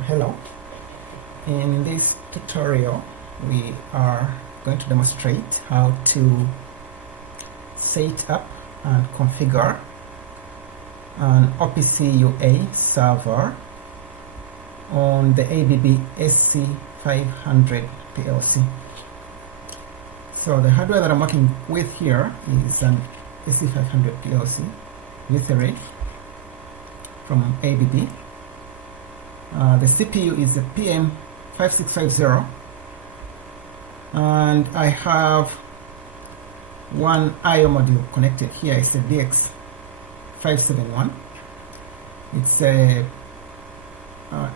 Hello. In this tutorial we are going to demonstrate how to set up and configure an OPC UA server on the ABB AC500 PLC. So the hardware that I'm working with here is an AC500 PLC V3 from ABB. The CPU is the PM5650, and I have one I/O module connected here. It's a DX571. It's a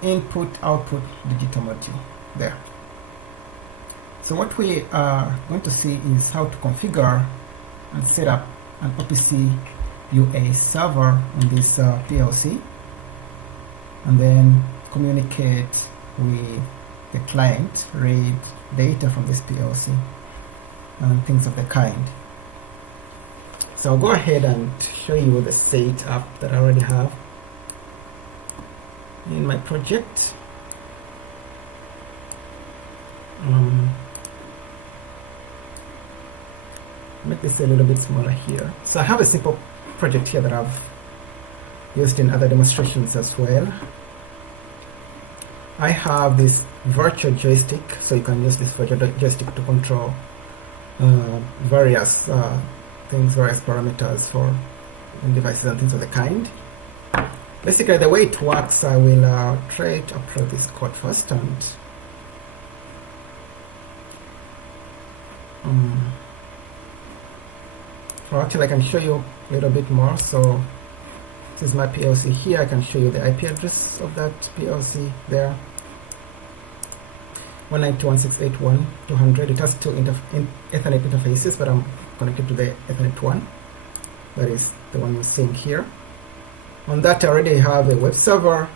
input-output digital module there. So what we are going to see is how to configure and set up an OPC UA server on this PLC, and then communicate with the client, read data from this PLC, and things of the kind. So I'll go ahead and show you the setup that I already have in my project. Make this a little bit smaller here. So I have a simple project here that I've used in other demonstrations as well. I have this virtual joystick, so you can use this virtual joystick to control various things, various parameters for devices and things of the kind. Basically, the way it works, I will try to upload this code first, and or actually I can show you a little bit more. So this is my PLC here. I can show you the IP address of that PLC there. 192.168.1.200. It has two Ethernet interfaces, but I'm connected to the Ethernet one. That is the one you're seeing here. On that, I already have a web server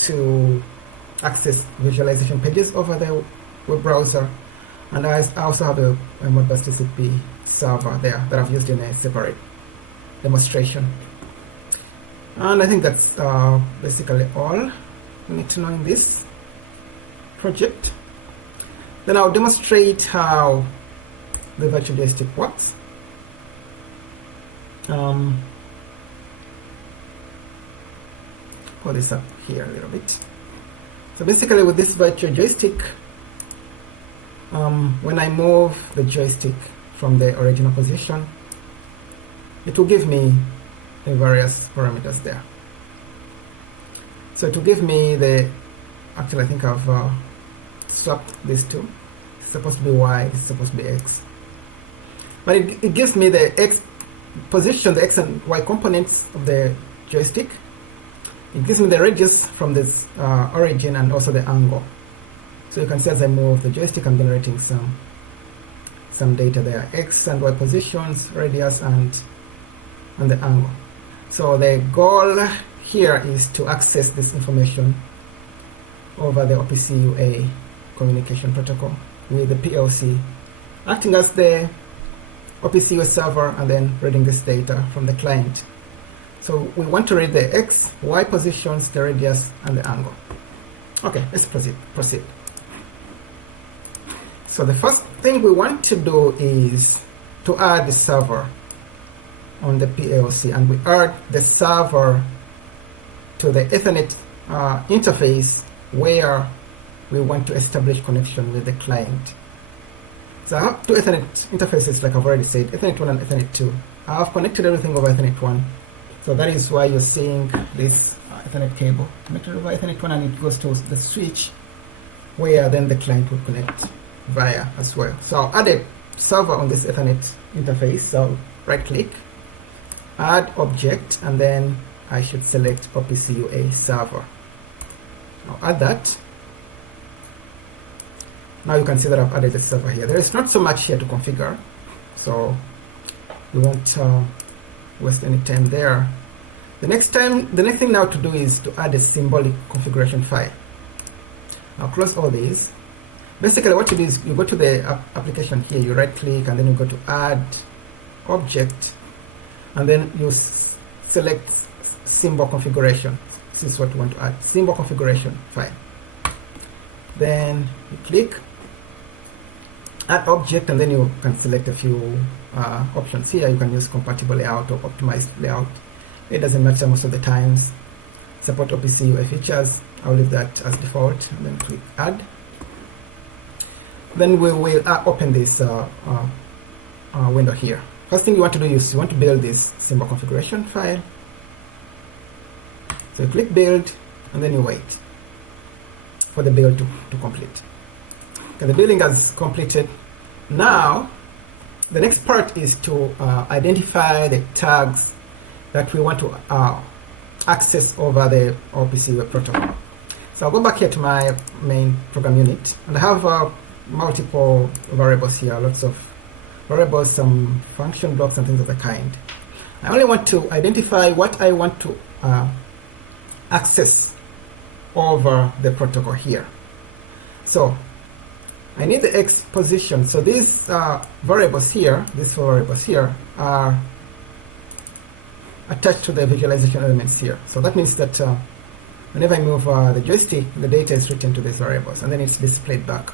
to access visualization pages over the web browser. And I also have a Modbus TCP server there that I've used in a separate demonstration. And I think that's basically all you need to know in this project. Then I'll demonstrate how the virtual joystick works. Hold this up here a little bit. So basically with this virtual joystick, when I move the joystick from the original position, it will give me the various parameters there. So to give me the, actually I think I've swapped these two. It's supposed to be Y, it's supposed to be X. But it gives me the X position, the X and Y components of the joystick. It gives me the radius from this origin and also the angle. So you can see as I move the joystick, I'm generating some data there. X and Y positions, radius, and the angle. So the goal here is to access this information over the OPC UA communication protocol with the PLC acting as the OPC UA server and then reading this data from the client. So we want to read the X, Y positions, the radius, and the angle. Okay, let's proceed. So the first thing we want to do is to add the server on the PLC, and we add the server to the Ethernet interface where we want to establish connection with the client. So I have two Ethernet interfaces, like I've already said, Ethernet 1 and Ethernet 2. I have connected everything over Ethernet 1. So that is why you're seeing this Ethernet cable connected over Ethernet 1, and it goes to the switch where then the client will connect via as well. So I'll add a server on this Ethernet interface. So right click, add object, and then I should select OPC UA server. I'll add that. Now you can see that I've added the server here. There is not so much here to configure, so we won't waste any time there. The next thing now to do is to add a symbolic configuration file. I'll close all these. Basically what you do is you go to the application here, you right click, and then you go to add object, and then you select symbol configuration. This is what you want to add, symbol configuration file. Then you click add object, and then you can select a few options here. You can use compatible layout or optimized layout. It doesn't matter most of the times. Support OPC UA features. I'll leave that as default, and then click add. Then we will open this window here. First thing you want to do is you want to build this symbol configuration file. So you click build, and then you wait for the build to complete. Okay, the building has completed. Now, the next part is to identify the tags that we want to access over the OPC UA protocol. So I'll go back here to my main program unit, and I have multiple variables here, lots of variables, some function blocks and things of the kind. I only want to identify what I want to access over the protocol here. So I need the X position. So these variables here, are attached to the visualization elements here. So that means that whenever I move the joystick, the data is written to these variables, and then it's displayed back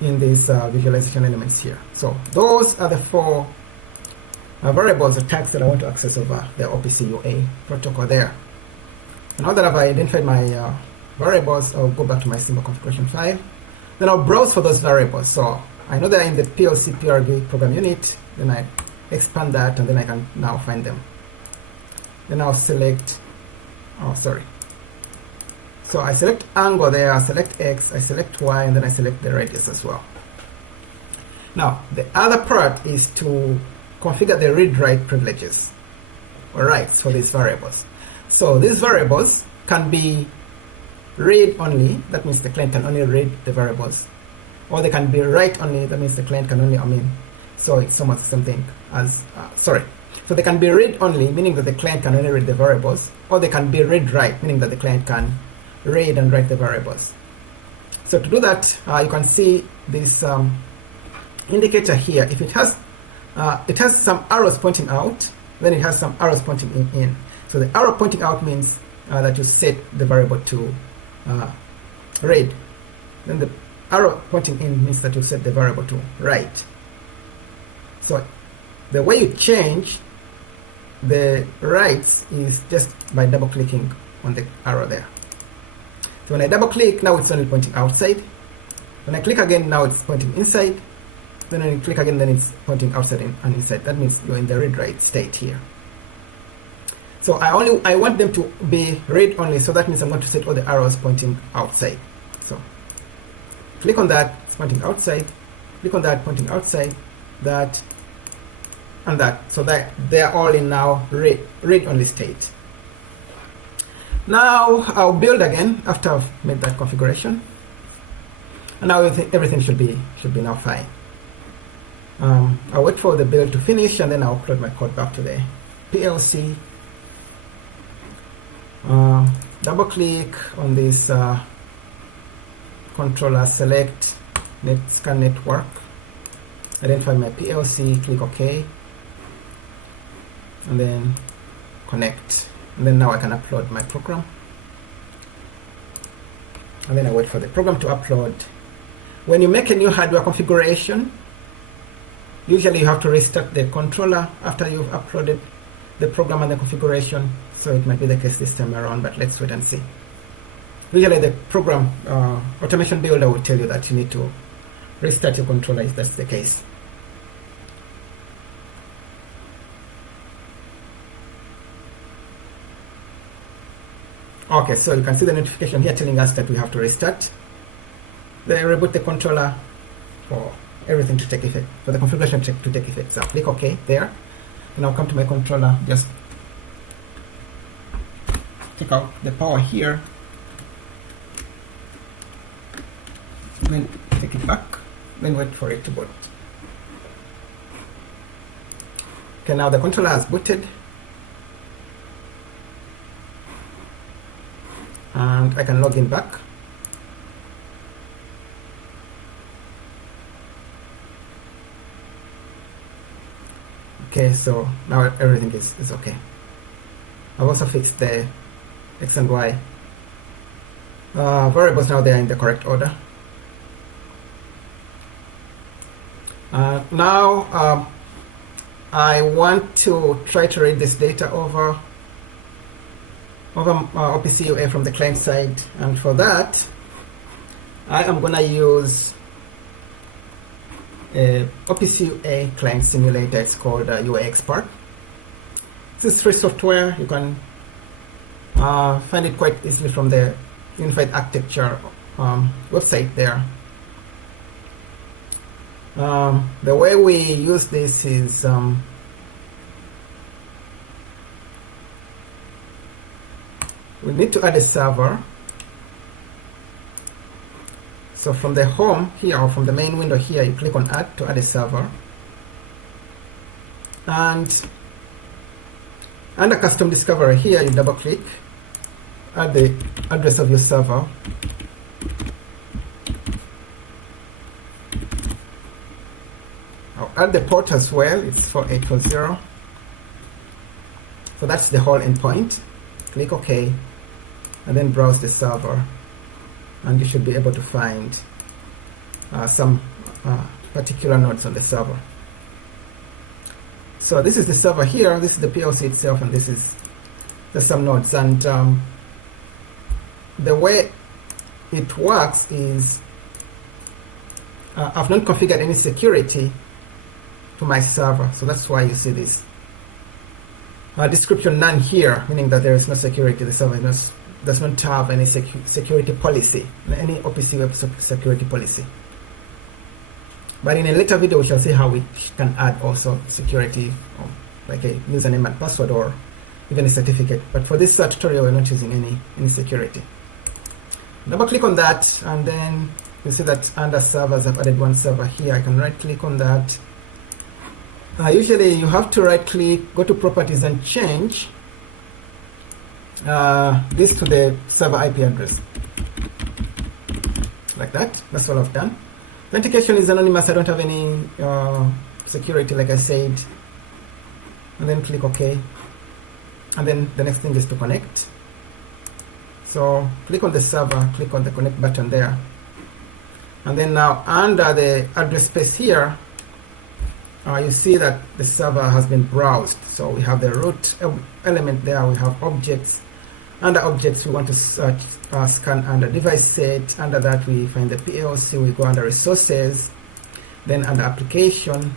in these visualization elements here. So those are the four variables or tags that I want to access over the OPC UA protocol there. And now that I've identified my variables, I'll go back to my symbol configuration file. Then I'll browse for those variables. So I know they're in the PLC PRV program unit. Then I expand that, and then I can now find them. Then I'll select, so I select angle there, I select X, I select Y, and then I select the radius as well. Now, the other part is to configure the read-write privileges, or rights for these variables. So these variables can be read-only, that means the client can only read the variables, or they can be write-only, that means the client can only, so it's almost the same thing as, so they can be read-only, meaning that the client can only read the variables, or they can be read-write, meaning that the client can read and write the variables. So to do that, you can see this indicator here. If it has some arrows pointing out, then it has some arrows pointing in. So the arrow pointing out means that you set the variable to read. Then the arrow pointing in means that you set the variable to write. So the way you change the writes is just by double clicking on the arrow there. So when I double click, now it's only pointing outside. When I click again, now it's pointing inside. Then when I click again, then it's pointing outside and inside. That means you're in the read-write state here. So I want them to be read only, so that means I'm going to set all the arrows pointing outside. So click on that, it's pointing outside. Click on that, pointing outside. That and that. So that they are all in now read only state. Now I'll build again after I've made that configuration, and now everything should be now fine. I'll wait for the build to finish, and then I'll upload my code back to the PLC. Double click on this controller, select scan network, identify my PLC, click OK, and then connect. And then now I can upload my program. And then I wait for the program to upload. When you make a new hardware configuration, usually you have to restart the controller after you've uploaded the program and the configuration. So it might be the case this time around, but let's wait and see. Usually the program automation builder will tell you that you need to restart your controller if that's the case. Okay, so you can see the notification here telling us that we have to restart. Then reboot the controller for everything to take effect, for the configuration to take effect. So click OK there, and I'll come to my controller, just take out the power here, then take it back, then wait for it to boot. Okay, now the controller has booted. And I can log in back. Okay, so now everything is okay. I've also fixed the X and Y variables now, they are in the correct order. Now I want to try to read this data over OPC UA from the client side, and for that I am going to use a OPC UA client simulator. It's called UaExpert. This is free software. You can find it quite easily from the Unified Architecture website there. The way we use this is we need to add a server. So from the home here, or from the main window here, you click on add to add a server, and under custom discovery here, you double click, add the address of your server, I'll add the port as well. It's 4840. So that's the whole endpoint. Click OK, and then browse the server, and you should be able to find some particular nodes on the server. So this is the server here, this is the PLC itself, and there's some nodes. And the way it works is I've not configured any security to my server, so that's why you see this description none here, meaning that there is no security. The server does not have any security policy, any OPC web security policy. But in a later video, we shall see how we can add also security, like a username and password, or even a certificate. But for this tutorial, we're not using any security. Double click on that, and then you see that under servers, I've added one server here. I can right click on that. Usually you have to right click, go to properties, and change this to the server IP address. Like that. That's all I've done. Authentication is anonymous. I don't have any security, like I said. And then click OK. And then the next thing is to connect. So click on the server, click on the connect button there. And then now under the address space here, you see that the server has been browsed. So we have the root element there, we have objects. Under objects, we want to search, scan under device set. Under that, we find the PLC, we go under resources, then under application,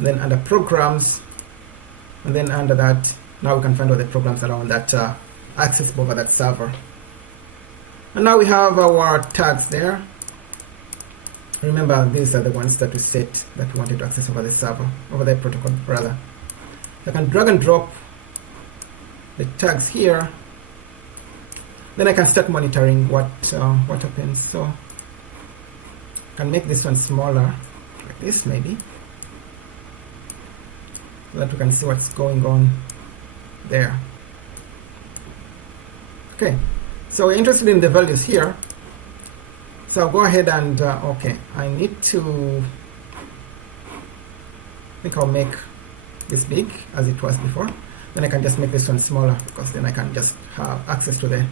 then under programs, and then under that, now we can find all the programs around that accessible over that server. And now we have our tags there. Remember, these are the ones that we set that we wanted to access over the server, over the protocol rather. I can drag and drop the tags here. Then I can start monitoring what happens. So I can make this one smaller, like this maybe, so that we can see what's going on there. Okay, so we're interested in the values here. So I'll go ahead and, okay, I need to, I think I'll make this big as it was before. Then I can just make this one smaller, because then I can just have access to the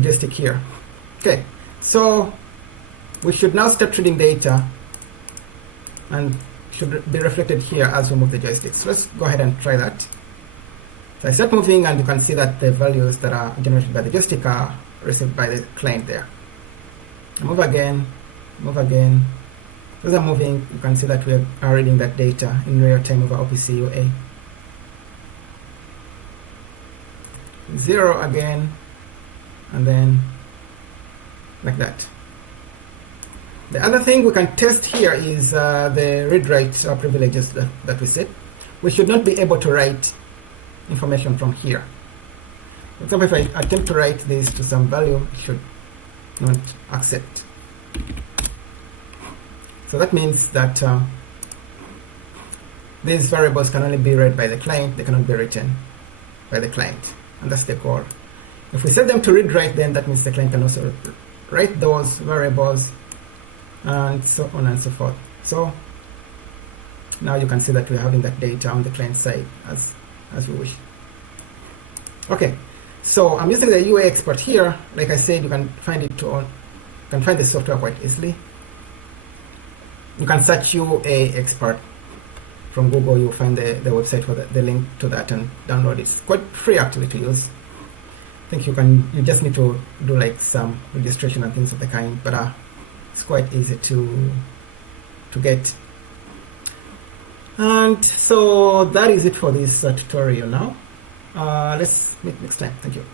joystick here. Okay, so we should now start reading data, and should be reflected here as we move the joystick. So let's go ahead and try that. So I start moving, and you can see that the values that are generated by the joystick are received by the client there. Move again, move again. As I'm moving, you can see that we are reading that data in real time over OPC UA. 0 again, and then like that. The other thing we can test here is the read-write privileges that we set. We should not be able to write information from here. For example, if I attempt to write this to some value, it should not accept. So that means that these variables can only be read by the client, they cannot be written by the client. And that's the goal. If we set them to read-write, then that means the client can also write those variables, and so on and so forth. So now you can see that we're having that data on the client side as we wish. Okay, so I'm using the UaExpert here. Like I said, you can find the software quite easily. You can search UaExpert from Google. You'll find the website for the link to that and download it. It's quite free actually to use. I think you just need to do like some registration and things of the kind, but it's quite easy to get. And so that is it for this tutorial now. Let's meet next time. Thank you.